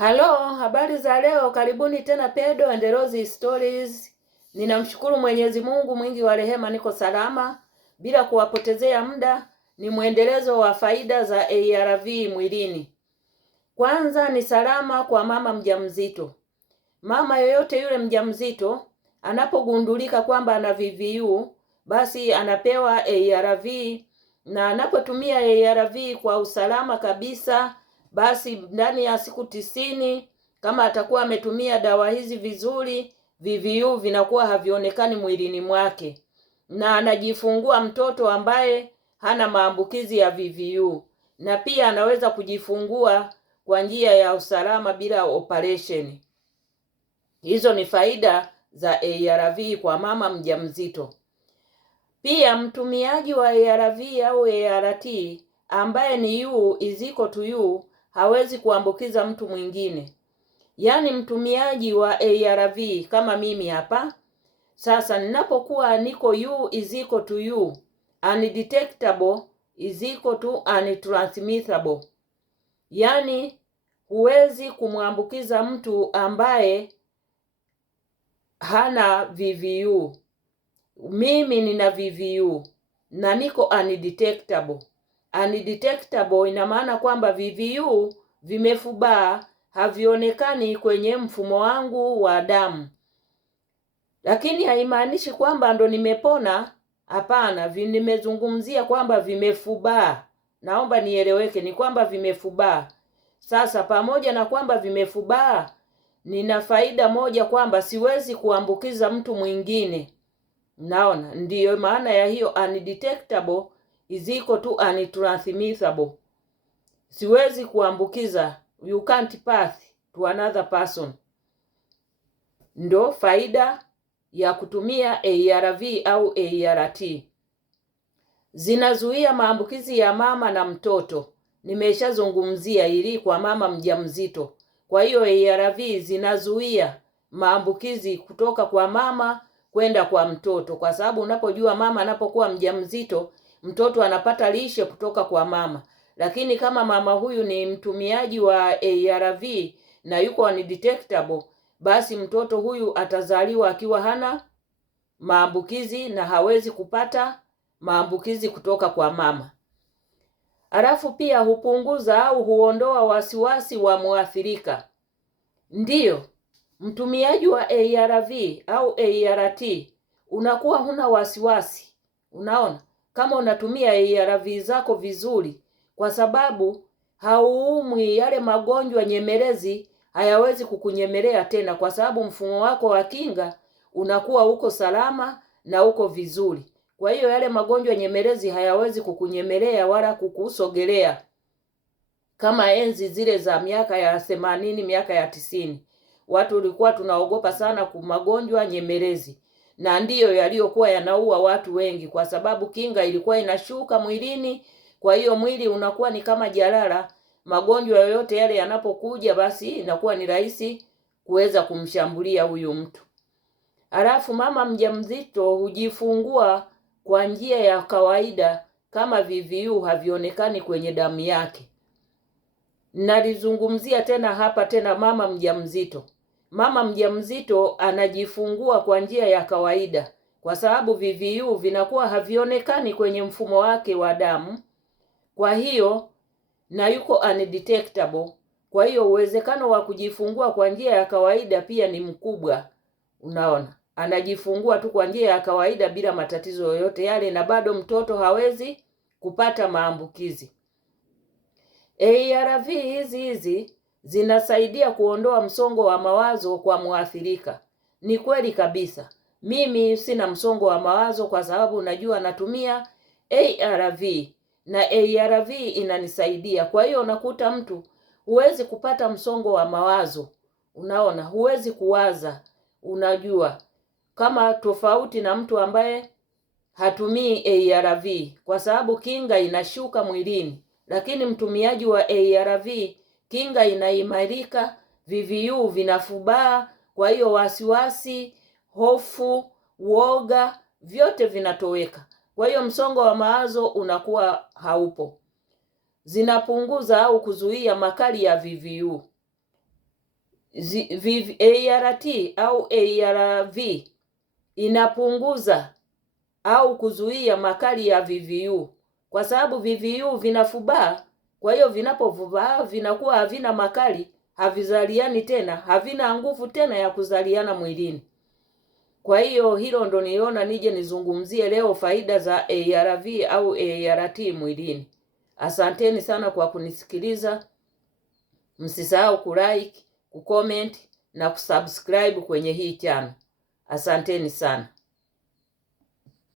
Halo, habari za leo. Karibuni tena Pedo and Rose Stories. Ninamshukuru Mwenyezi Mungu mwingi wa rehema, niko salama. Bila kuwapotezea muda, ni mwendelezo wa faida za ARV mwilini. Kwanza ni salama kwa mama mjamzito. Mama yoyote yule mjamzito anapogundulika kwamba ana VVU, basi anapewa ARV, na anapotumia ARV kwa usalama kabisa, basi ndani ya siku 90 kama atakuwa ametumia dawa hizi vizuri, VVU vinakuwa havionekani mwilini mwake, na anajifungua mtoto ambaye hana maambukizi ya VVU, na pia anaweza kujifungua kwa njia ya usalama bila operation. Hizo ni faida za ARV kwa mama mjamzito. Pia mtumiaji wa ARV au ART ambaye ni U hawezi kuambukiza mtu mwingine. Yaani mtumiaji wa ARV kama mimi hapa, sasa ninapokuwa niko U, undetectable untransmittable. Yaani huwezi kumwambukiza mtu ambaye hana VVU. Mimi nina VVU na niko undetectable. Undetectable ina maana kwamba VVU vimefubaa, havionekani kwenye mfumo wangu wa damu. Lakini haimaanishi kwamba ndo nimepona, hapana. Nimezungumzia kwamba vimefubaa. Naomba nieleweke, ni kwamba vimefubaa. Sasa pamoja na kwamba vimefubaa, nina faida moja kwamba siwezi kuambukiza mtu mwingine. Naona ndiyo maana ya hiyo undetectable untransmittable. Siwezi kuambukiza, you can't pass to another person. Ndo faida ya kutumia ARV au ART. Zinazuia maambukizi ya mama na mtoto. Nimeshazungumzia ili kwa mama mjamzito. Kwa hiyo ARV zinazuia maambukizi kutoka kwa mama kwenda kwa mtoto, kwa sababu unapojua mama anapokuwa mjamzito, mtoto anapata lishe kutoka kwa mama. Lakini kama mama huyu ni mtumiaji wa ARV na yuko undetectable, basi mtoto huyu atazaliwa akiwa hana maambukizi na hawezi kupata maambukizi kutoka kwa mama. Alafu pia hupunguza au huondoa wasiwasi wa muathirika. Ndiyo, mtumiaji wa ARV au ART unakuwa huna wasiwasi. Unaona, kama unatumia ARV zako vizuri, kwa sababu hauumwi, yale magonjwa nyemelezi hayawezi kukunyemelea tena, kwa sababu mfumo wako wa kinga unakuwa uko salama na uko vizuri. Kwa hiyo yale magonjwa nyemelezi hayawezi kukunyemelea wala kukusogelea kama enzi zile za miaka ya 80, miaka ya 90. Watu walikuwa tunaogopa sana kwa magonjwa nyemelezi, na ndiyo yaliyokuwa yanaua watu wengi, kwa sababu kinga ilikuwa inashuka mwilini. Kwa hiyo mwili unakuwa ni kama jalala. Magonjwa yoyote yale yanapokuja, basi inakuwa ni rahisi kuweza kumshambulia huyu mtu. Alafu mama mjamzito hujifungua kwa njia ya kawaida kama VVU havionekani kwenye damu yake. Nalizungumzia tena hapa tena mama mjamzito. Mama mjamzito anajifungua kwa njia ya kawaida kwa sababu VVU vinakuwa havionekani kwenye mfumo wake wa damu. Kwa hiyo na yuko undetectable. Kwa hiyo uwezekano wa kujifungua kwa njia ya kawaida pia ni mkubwa. Unaona, anajifungua tu kwa njia ya kawaida bila matatizo yoyote yale, na bado mtoto hawezi kupata maambukizi. ARV hizi zinasaidia kuondoa msongo wa mawazo kwa muathirika. Ni kweli kabisa. Mimi sina msongo wa mawazo kwa sababu najua natumia ARV na ARV inanisaidia. Kwa hiyo unakuta mtu huwezi kupata msongo wa mawazo. Unaona, huwezi kuwaza. Unajua, kama tofauti na mtu ambaye hatumii ARV kwa sababu kinga inashuka mwilini. Lakini mtumiaji wa ARV kinga inaimarika, VVU vinafubaa, kwa hiyo wasiwasi, hofu, uoga, vyote vinatoweka. Kwa hiyo msongo wa mawazo unakuwa haupo. Zinapunguza au kuzuia makali ya VVU. ART au ARV inapunguza au kuzuia makali ya VVU, kwa sababu VVU vinafubaa. Kwa hiyo vinapovubaa vinakuwa havina makali, havizaliani tena, havina nguvu tena ya kuzaliana mwilini. Kwa hiyo hilo ndo niona nije nizungumzie leo faida za ARV au ART mwilini. Asanteni sana kwa kunisikiliza. Msisahau kulike, kucomment na kusubscribe kwenye hii channel. Asanteni sana.